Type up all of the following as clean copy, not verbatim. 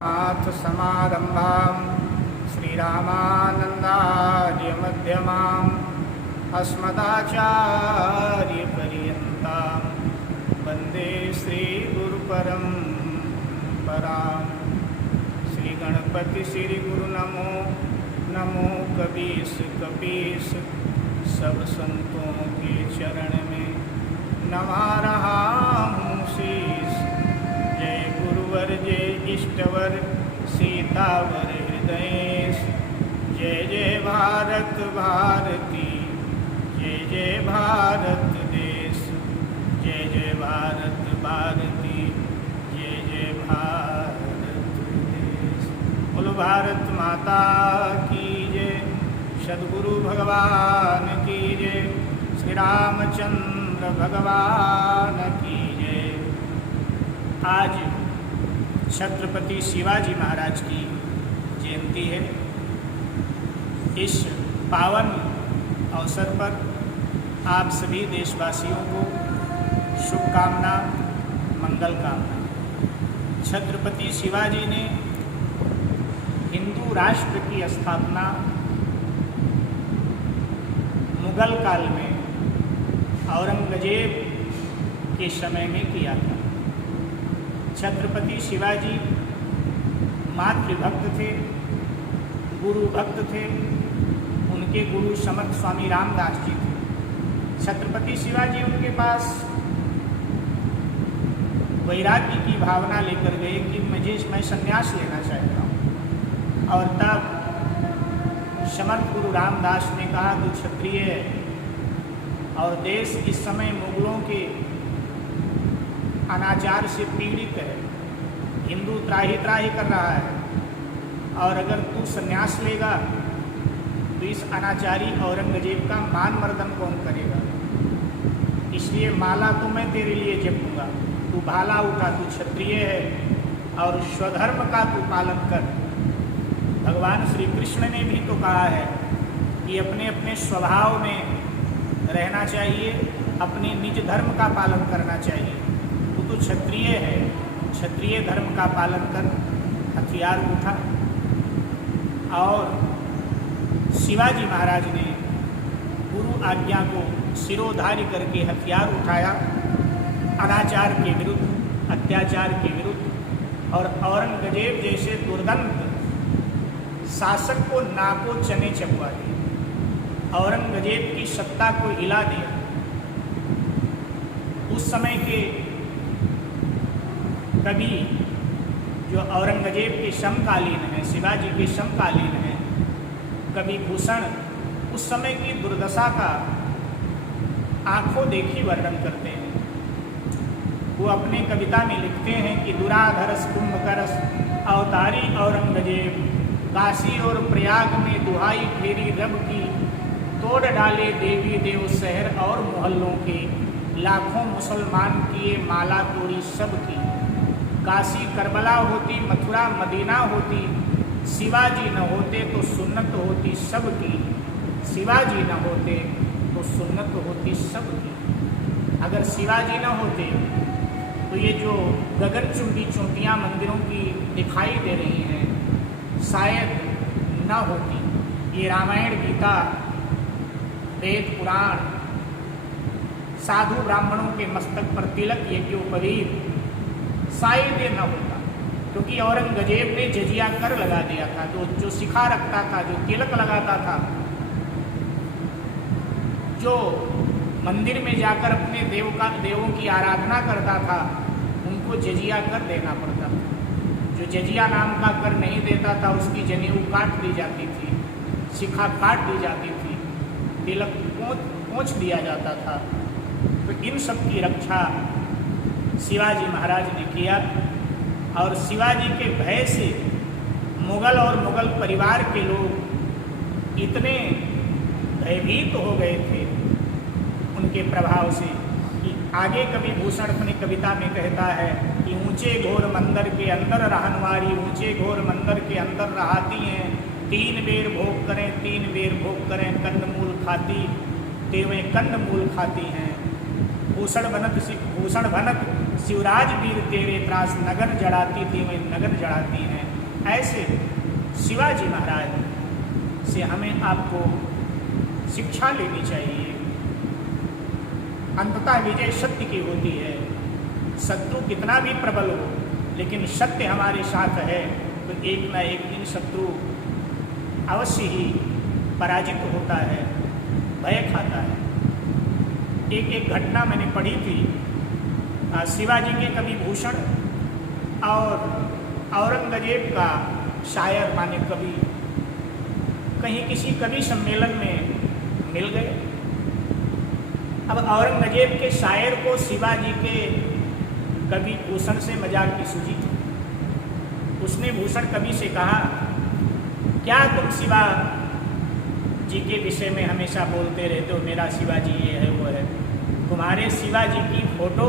नाथ समारंभां श्रीरामानन्दार्यमध्यमाम् अस्मदाचार्यपर्यन्तां वन्दे श्रीगुरुपरम्परां। श्रीगणपति श्रीगुरु नमो नमो कबीस कपीस, सब संतों के चरण में नवा रहा हूँ शीश। जय गुरुवर जय इष्टवर सीतावर हृदयेश, जय जय भारत भारती, जय जय भारत देश, जय जय भारत भारती, जय जय भारत देश। बोलो भारत माता की जय, सद्गुरु भगवान की जय, श्री रामचंद्र भगवान की जय। आज छत्रपति शिवाजी महाराज की जयंती है। इस पावन अवसर पर आप सभी देशवासियों को शुभकामना, मंगल कामना। छत्रपति शिवाजी ने हिंदू राष्ट्र की स्थापना मुगल काल में औरंगजेब के समय में किया था। छत्रपति शिवाजी मातृभक्त थे, गुरु भक्त थे। उनके गुरु समर्थ स्वामी रामदास जी थे। छत्रपति शिवाजी उनके पास वैराग्य की भावना लेकर गए कि मैं संन्यास लेना चाहता हूँ। और तब समर्थ गुरु रामदास ने कहा तू क्षत्रिय है और देश इस समय मुगलों के अनाचार से पीड़ित है, हिंदू त्राही त्राही कर रहा है, और अगर तू संन्यास लेगा तो इस अनाचारी औरंगजेब का मान मर्दन कौन करेगा। इसलिए माला तो मैं तेरे लिए जपूंगा, तू भाला उठा, तू क्षत्रिय है और स्वधर्म का तू पालन कर। भगवान श्री कृष्ण ने भी तो कहा है कि अपने अपने स्वभाव में रहना चाहिए, अपने निज धर्म का पालन करना चाहिए। तो क्षत्रिय है, क्षत्रिय धर्म का पालन कर। हथियार उठा और शिवाजी महाराज ने गुरु आज्ञा को सिरोधार्य करके हथियार उठाया अनाचार के विरुद्ध, अत्याचार के विरुद्ध। और औरंगजेब जैसे दुर्दंत शासक को नाको चने चबवा दिए, औरंगजेब की सत्ता को हिला दिया। उस समय के कवि जो औरंगजेब के समकालीन हैं, शिवाजी के समकालीन हैं, कवि भूषण, उस समय की दुर्दशा का आंखों देखी वर्णन करते हैं। वो अपने कविता में लिखते हैं कि दुराधरस कुंभकरस अवतारी औरंगजेब, काशी और प्रयाग में दुहाई फेरी रब की, तोड़ डाले देवी देव शहर और मोहल्लों के, लाखों मुसलमान किए माला तोड़ी सबकी। काशी करबला होती, मथुरा मदीना होती, शिवाजी न होते तो सुन्नत होती सबकी। शिवाजी न होते तो सुन्नत होती सबकी। अगर शिवाजी न होते तो ये जो गगनचुंबी चोटियाँ मंदिरों की दिखाई दे रही हैं शायद न होती। ये रामायण, गीता, वेद, पुराण, साधु ब्राह्मणों के मस्तक पर तिलक यज्ञोपवीत शायद ये न होता, क्योंकि औरंगजेब ने जजिया कर लगा दिया था। जो शिखा रखता था, जो तिलक लगाता था, जो मंदिर में जाकर अपने देवों की आराधना करता था, उनको जजिया कर देना पड़ता था। जो जजिया नाम का कर नहीं देता था उसकी जनेऊ काट दी जाती थी, शिखा काट दी जाती थी, तिलक पोंछ दिया जाता था। तो इन सब की रक्षा शिवाजी महाराज ने किया। और शिवाजी के भय से मुगल और मुगल परिवार के लोग इतने भयभीत हो गए थे उनके प्रभाव से कि आगे कवि भूषण अपनी कविता में कहता है कि ऊंचे घोर मंदिर के अंदर रहनवारी, ऊंचे घोर मंदिर के अंदर रहाती हैं, 3 बेर भोग करें, 3 बेर भोग करें, कंदमूल खाती तेवें कंदमूल खाती हैं। भूषण भनत शिवराज वीर तेरे त्रास, नगर जड़ाती थी वे नगर जड़ाती हैं। ऐसे शिवाजी महाराज से हमें आपको शिक्षा लेनी चाहिए। अंततः विजय सत्य की होती है। शत्रु कितना भी प्रबल हो, लेकिन सत्य हमारे साथ है तो एक ना एक दिन शत्रु अवश्य ही पराजित होता है, भय खाता है। एक घटना मैंने पढ़ी थी, शिवाजी के कवि भूषण और औरंगजेब का शायर माने कवि कहीं किसी कवि सम्मेलन में मिल गए। अब औरंगजेब के शायर को शिवाजी के कवि भूषण से मजाक की सूझी। उसने भूषण कवि से कहा, क्या तुम शिवा जी के विषय में हमेशा बोलते रहते हो, मेरा शिवाजी ये है वो है। तुम्हारे शिवाजी की फोटो,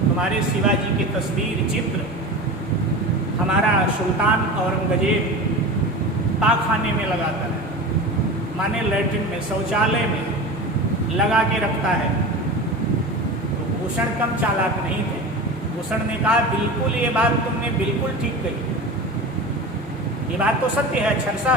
तुम्हारे शिवाजी की तस्वीर चित्र हमारा सुल्तान औरंगजेब पाखाने में लगाता है, माने लैट्रिन में, शौचालय में लगा के रखता है। तो भूषण कम चालाक नहीं थे। भूषण ने कहा, बिल्कुल ये बात तुमने बिल्कुल ठीक कही। ये बात तो सत्य है अक्षरशा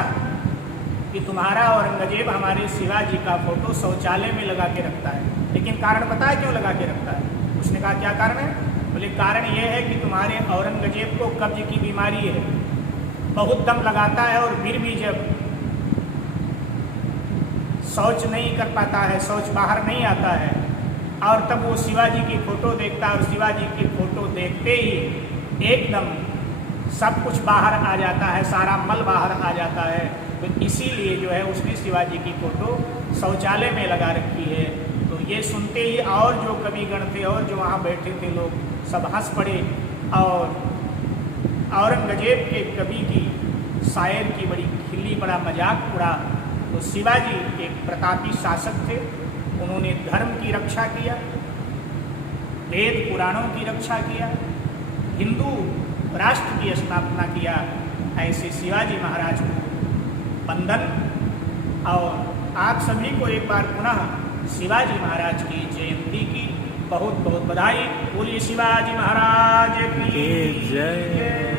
कि तुम्हारा औरंगजेब हमारे शिवाजी का फोटो शौचालय में लगा के रखता है, लेकिन कारण पता है क्यों लगा के रखता है? उसने कहा, क्या कारण है? बोले, कारण ये है कि तुम्हारे औरंगजेब को कब्ज की बीमारी है, बहुत दम लगाता है और फिर भी जब शौच नहीं कर पाता है, शौच बाहर नहीं आता है, और तब वो शिवाजी की फोटो देखता है और शिवाजी की फोटो देखते ही एकदम सब कुछ बाहर आ जाता है, सारा मल बाहर आ जाता है। तो इसीलिए जो है उसने शिवाजी की फोटो शौचालय में लगा रखी है। तो ये सुनते ही और जो कविगण थे और जो वहाँ बैठे थे लोग सब हंस पड़े और औरंगजेब के कवि की, शायर की बड़ी खिल्ली, बड़ा मजाक उड़ा। तो शिवाजी एक प्रतापी शासक थे, उन्होंने धर्म की रक्षा किया, वेद पुराणों की रक्षा किया, हिंदू राष्ट्र की स्थापना किया। ऐसे शिवाजी महाराज को वंदन। और आप सभी को एक बार पुनः शिवाजी महाराज की जयंती की बहुत बहुत बधाई। बोलिए शिवाजी महाराज की जय।